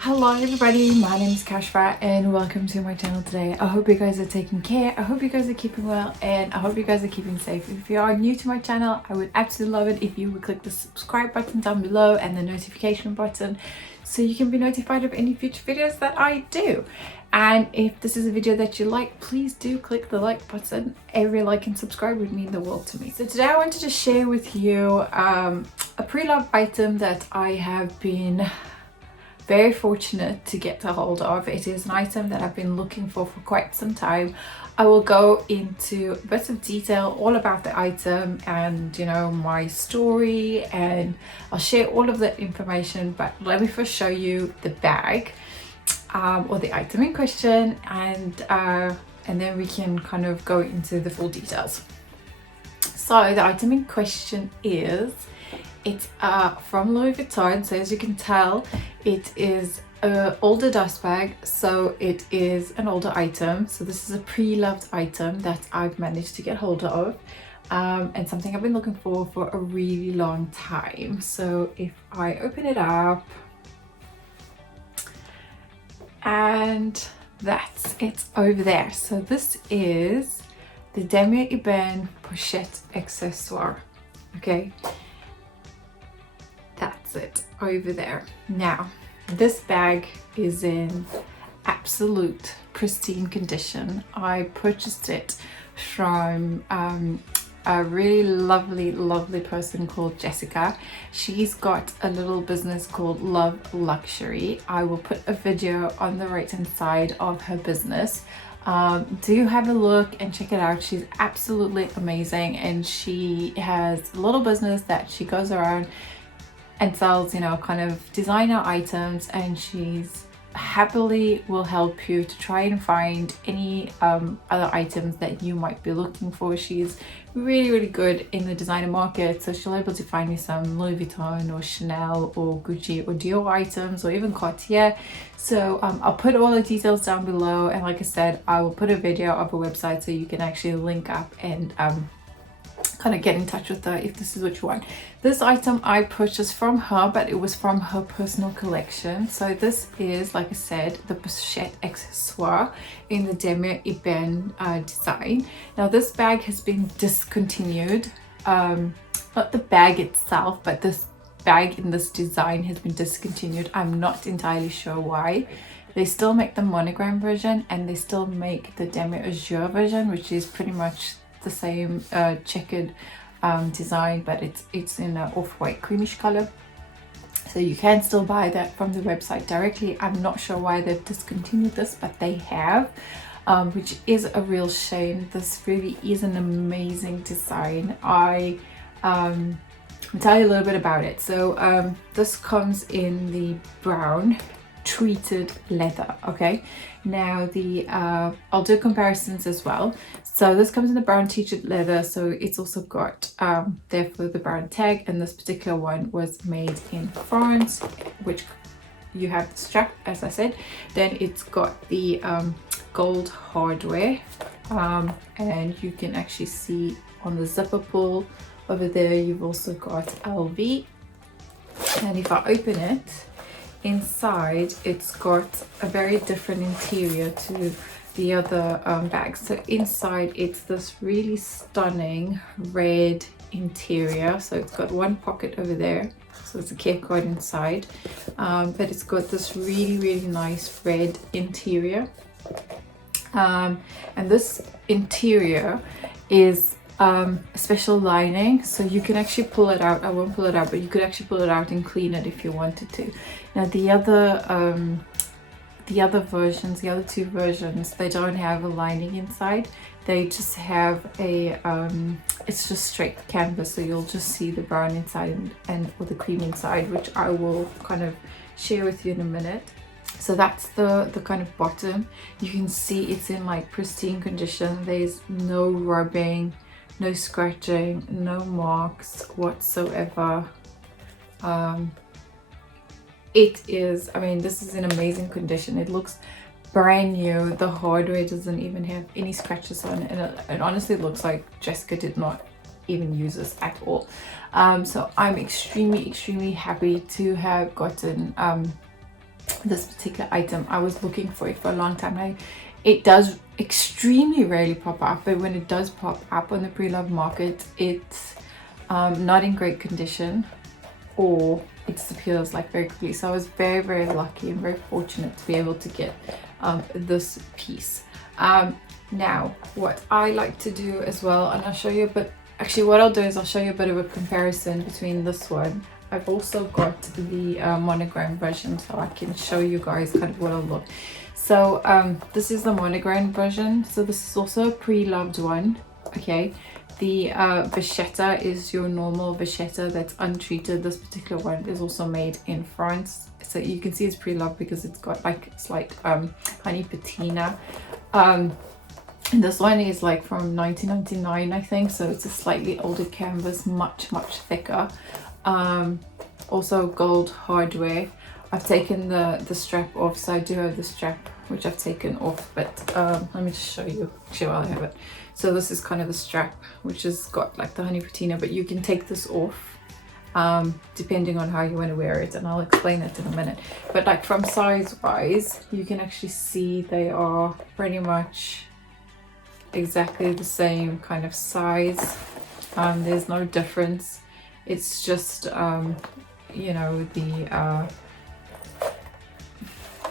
Hello everybody, my name is Kashifa and welcome to my channel today. I hope you guys are taking care, I hope you guys are keeping well, and I hope you guys are keeping safe. If you are new to my channel, I would absolutely love it if you would click the subscribe button down below and the notification button so you can be notified of any future videos that I do. And if this is a video that you like, please do click the like button. Every like and subscribe would mean the world to me. So today I wanted to share with you a pre-loved item that I have been very fortunate to get a hold of. It is an item that I've been looking for quite some time. I will go into bits of detail all about the item and, you know, my story, and I'll share all of that information. But let me first show you the bag or the item in question, and then we can kind of go into the full details. So the item in question is, it's from Louis Vuitton. So as you can tell, it is an older dust bag, so it is an older item. So this is a pre-loved item that I've managed to get hold of, and something I've been looking for a really long time. So if I open it up, and that's it over there. So this is the Damier Ebene Pochette Accessoires. Okay, that's it over there. Now this bag is in absolute pristine condition. I purchased it from a really lovely person called Jessica. She's got a little business called Love Luxury. I will put a video on the right hand side of her business. Do have a look and check it out. She's absolutely amazing, and she has a little business that she goes around and sells, you know, kind of designer items, and she's happily will help you to try and find any other items that you might be looking for. She's really good in the designer market, so she'll be able to find you some Louis Vuitton or Chanel or Gucci or Dior items, or even Cartier. So I'll put all the details down below, and like I said, I will put a video of a website so you can actually link up and kind of get in touch with her if this is what you want. This item I purchased from her, but it was from her personal collection. So this is, like I said, the Pochette Accessoires in the Damier Ebene design. Now this bag has been discontinued, not the bag itself, but this bag in this design has been discontinued. I'm not entirely sure why. They still make the Monogram version, and they still make the Damier Azure version, which is pretty much the same checkered design, but it's in an off-white creamish color. So you can still buy that from the website directly. I'm not sure why they've discontinued this, but they have, which is a real shame. This really is an amazing design. I'll tell you a little bit about it. So this comes in the brown treated leather. Okay, now the I'll do comparisons as well. So this comes in the brown treated leather, so it's also got therefore the brown tag, and this particular one was made in France, which you have the strap, as I said. Then it's got the gold hardware, and you can actually see on the zipper pull over there you've also got LV. And if I open it, inside it's got a very different interior to the other bags. So inside it's this really stunning red interior. So it's got one pocket over there, so it's a care card inside, but it's got this really nice red interior, and this interior is a special lining, so you can actually pull it out. I won't pull it out, but you could actually pull it out and clean it if you wanted to. Now the other versions, the other two versions, they don't have a lining inside. They just have a it's just straight canvas, so you'll just see the brown inside and or the cream inside, which I will kind of share with you in a minute. So that's the kind of bottom. You can see it's in like pristine condition. There's no rubbing, no scratching, no marks whatsoever. It is, I mean, this is in amazing condition. It looks brand new. The hardware doesn't even have any scratches on it, and it honestly looks like Jessica did not even use this at all. So I'm extremely happy to have gotten this particular item. I was looking for it for a long time. It does extremely rarely pop up, but when it does pop up on the pre-loved market, it's not in great condition, or it disappears like very quickly. So I was very, very lucky and very fortunate to be able to get this piece. Now what I like to do as well, and I'll show you, but actually what I'll do is I'll show you a bit of a comparison between this one. I've also got the monogram version, so I can show you guys kind of what it'll look. So this is the monogram version, so this is also a pre-loved one. Okay, the vachetta is your normal vachetta that's untreated. This particular one is also made in France, so you can see it's pre-loved because it's got like slight honey patina. And this one is like from 1999, I think, so it's a slightly older canvas, much thicker. Also gold hardware. I've taken the strap off, so I do have the strap which I've taken off, but let me just show you actually while I have it. So this is kind of the strap which has got like the honey patina, but you can take this off depending on how you want to wear it, and I'll explain that in a minute. But like from size wise, you can actually see they are pretty much exactly the same kind of size. There's no difference. It's just you know,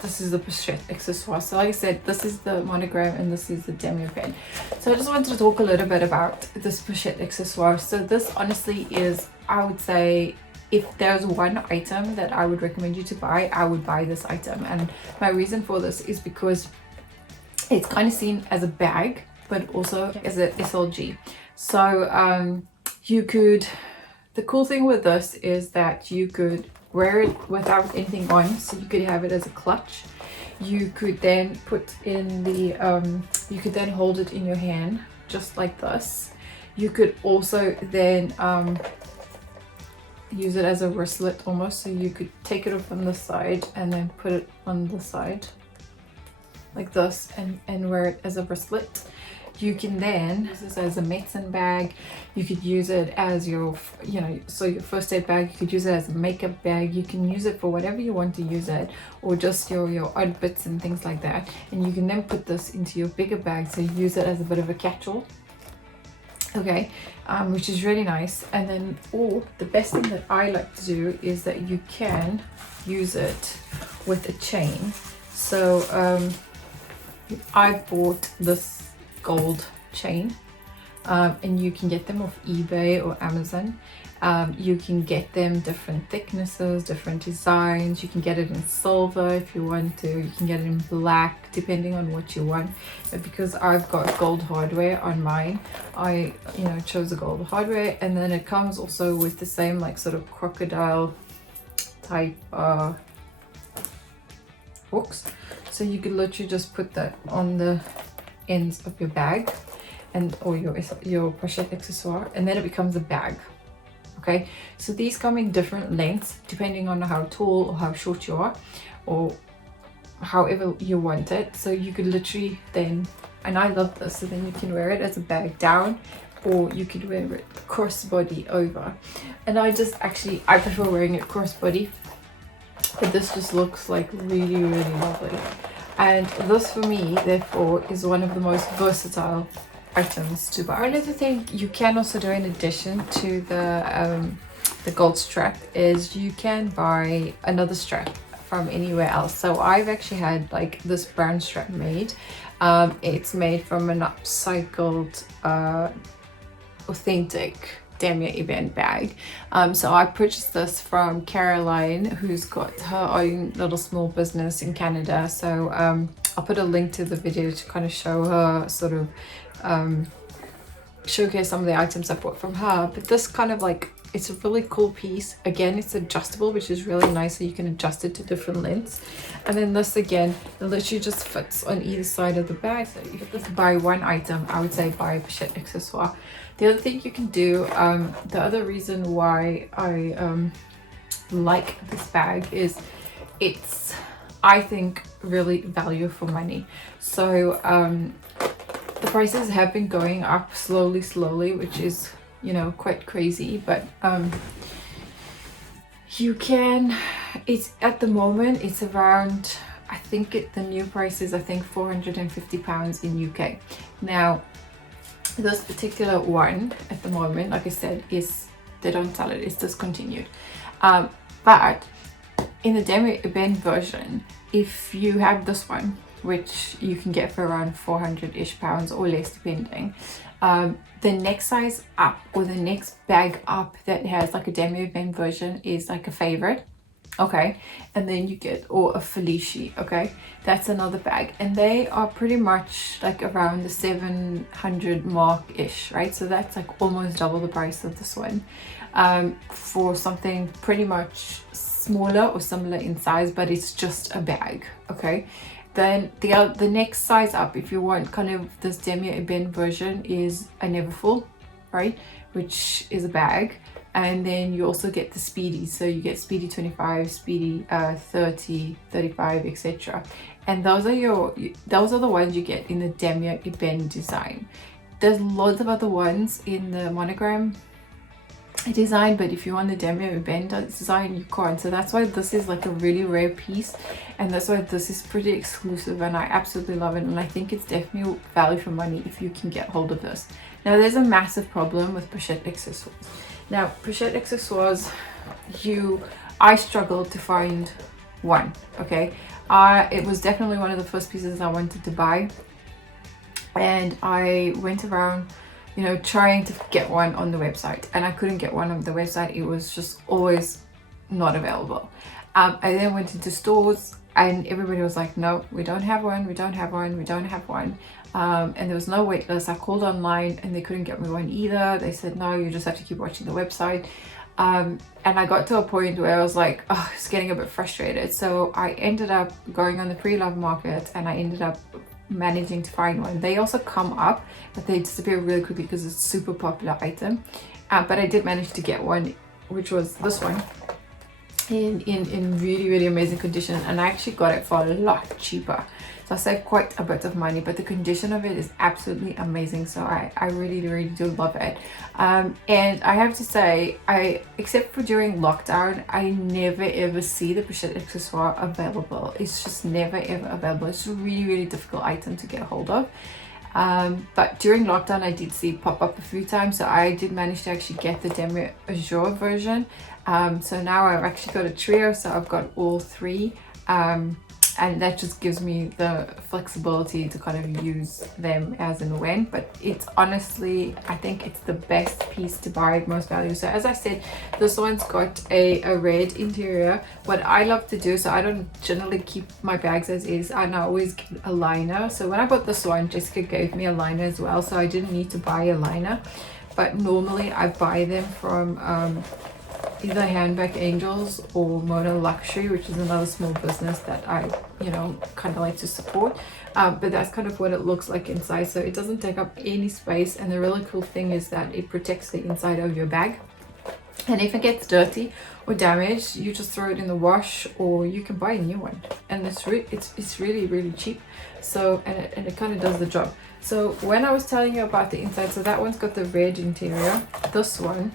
this is the Pochette Accessoires. So like I said, this is the monogram and this is the Damier Ebene. So I just wanted to talk a little bit about this Pochette Accessoires. So this honestly is, I would say, if there's one item that I would recommend you to buy, I would buy this item. And my reason for this is because it's kind of seen as a bag, but also as a SLG. So you could, the cool thing with this is that you could wear it without anything on, so you could have it as a clutch. You could then put in the you could then hold it in your hand just like this. You could also then use it as a wristlet almost, so you could take it off on the side and then put it on the side like this and wear it as a wristlet. You can then use this as a medicine bag. You could use it as your, you know, so your first aid bag. You could use it as a makeup bag. You can use it for whatever you want to use it, or just your odd bits and things like that. And you can then put this into your bigger bag, so you use it as a bit of a catch-all. Okay, which is really nice. And then, or the best thing that I like to do is that you can use it with a chain. So I bought this gold chain, and you can get them off eBay or Amazon. You can get them different thicknesses, different designs. You can get it in silver if you want to. You can get it in black, depending on what you want. But because I've got gold hardware on mine, I chose the gold hardware. And then it comes also with the same like sort of crocodile type hooks, so you could literally just put that on the ends of your bag and or your pochette accessoire, and then it becomes a bag. Okay, so these come in different lengths depending on how tall or how short you are, or however you want it. So you could literally then, and I love this, so then you can wear it as a bag down, or you could wear it crossbody over. And I prefer wearing it crossbody, but this just looks like really lovely. And this for me, therefore, is one of the most versatile items to buy. Another thing you can also do in addition to the gold strap is you can buy another strap from anywhere else. So I've actually had like this brown strap made. It's made from an upcycled, authentic Damier Ebene bag. So I purchased this from Caroline, who's got her own little small business in Canada. So I'll put a link to the video to kind of show her, sort of showcase some of the items I bought from her. But this kind of like, it's a really cool piece. Again, it's adjustable, which is really nice, so you can adjust it to different lengths. And then this again, it literally just fits on either side of the bag. So if you just buy one item, I would say buy a Pochette accessoire. The other thing you can do, the other reason why I like this bag is it's, I think, really value for money. So the prices have been going up slowly, which is, you know, quite crazy, but you can, It's at the moment it's around, I think the new price is I think £450 in UK. Now this particular one at the moment, like I said, is they don't sell it, it's discontinued. But in the Damier Ebene version, if you have this one, which you can get for around 400-ish pounds or less depending, the next size up or the next bag up that has like a Damier Ebene version is like a favorite. Okay, and then you get, or a Felici, okay, that's another bag, and they are pretty much like around the 700 mark ish, right? So that's like almost double the price of this one, for something pretty much smaller or similar in size, but it's just a bag. Okay, then the next size up, if you want kind of this Damier Ebene version, is a Neverfull, right, which is a bag. And then you also get the Speedy, so you get Speedy 25, Speedy 30, 35, etc. And those are the ones you get in the Damier Ebene design. There's loads of other ones in the Monogram design, but if you want the Damier Ebene design, you can't. So that's why this is like a really rare piece, and that's why this is pretty exclusive, and I absolutely love it, and I think it's definitely value for money if you can get hold of this. Now there's a massive problem with Pochette Accessoires. Now Pochette Accessoires, I struggled to find one. Okay, it was definitely one of the first pieces I wanted to buy, and I went around, you know, trying to get one on the website, and I couldn't get one on the website. It was just always not available. I then went into stores and everybody was like, no, we don't have one, we don't have one, we don't have one. And there was no wait list. I called online and they couldn't get me one either. They said, no, you just have to keep watching the website. And I got to a point where I was like, oh, it's getting a bit frustrated. So I ended up going on the pre-love market, and I ended up managing to find one. They also come up, but they disappear really quickly because it's a super popular item. But I did manage to get one, which was this one, in really, really amazing condition, and I actually got it for a lot cheaper. So I saved quite a bit of money, but the condition of it is absolutely amazing. So I really, really do love it. And I have to say, except for during lockdown, I never ever see the Pochette Accessoire available. It's just never ever available. It's a really, really difficult item to get a hold of. But during lockdown, I did see it pop up a few times. So I did manage to actually get the Damier Azure version. So now I've actually got a trio, so I've got all three. And that just gives me the flexibility to kind of use them as and when. But it's honestly, I think it's the best piece to buy at most value. So as I said, this one's got a red interior. What I love to do, so I don't generally keep my bags as is, and I always get a liner. So when I bought this one, Jessica gave me a liner as well, so I didn't need to buy a liner. But normally I buy them from either Handbag Angels or Mono Luxury, which is another small business that I, you know, kind of like to support. But that's kind of what it looks like inside. So it doesn't take up any space, and the really cool thing is that it protects the inside of your bag. And if it gets dirty or damaged, you just throw it in the wash, or you can buy a new one. And it's really, really cheap. So and it kind of does the job. So when I was telling you about the inside, so that one's got the red interior. This one,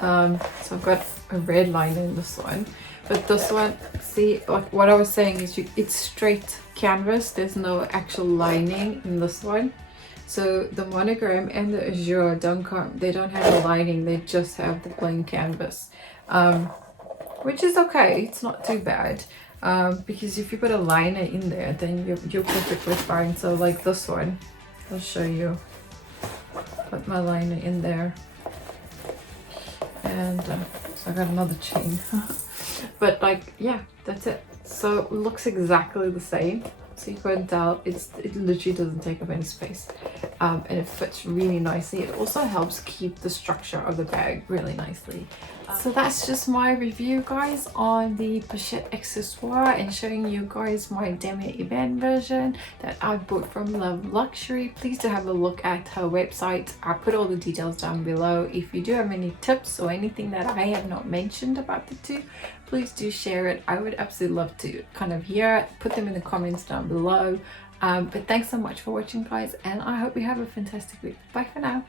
so I've got a red liner in this one, but this one, see, like what I was saying is it's straight canvas. There's no actual lining in this one. So the Monogram and the Azure they don't have a lining, they just have the plain canvas, which is okay. It's not too bad, because if you put a liner in there, then you're perfectly fine. So like this one, I'll show you, put my liner in there. And so I got another chain. But like, yeah, that's it. So it looks exactly the same. So you can tell it literally doesn't take up any space, and it fits really nicely. It also helps keep the structure of the bag really nicely. So that's just my review, guys, on the Pochette Accessoire, and showing you guys my Damier Ebene version that I bought from Love Luxury. Please do have a look at her website. I put all the details down below. If you do have any tips or anything that I have not mentioned about the two, please do share it. I would absolutely love to kind of hear it. Put them in the comments down below. But thanks so much for watching, guys, and I hope you have a fantastic week. Bye for now.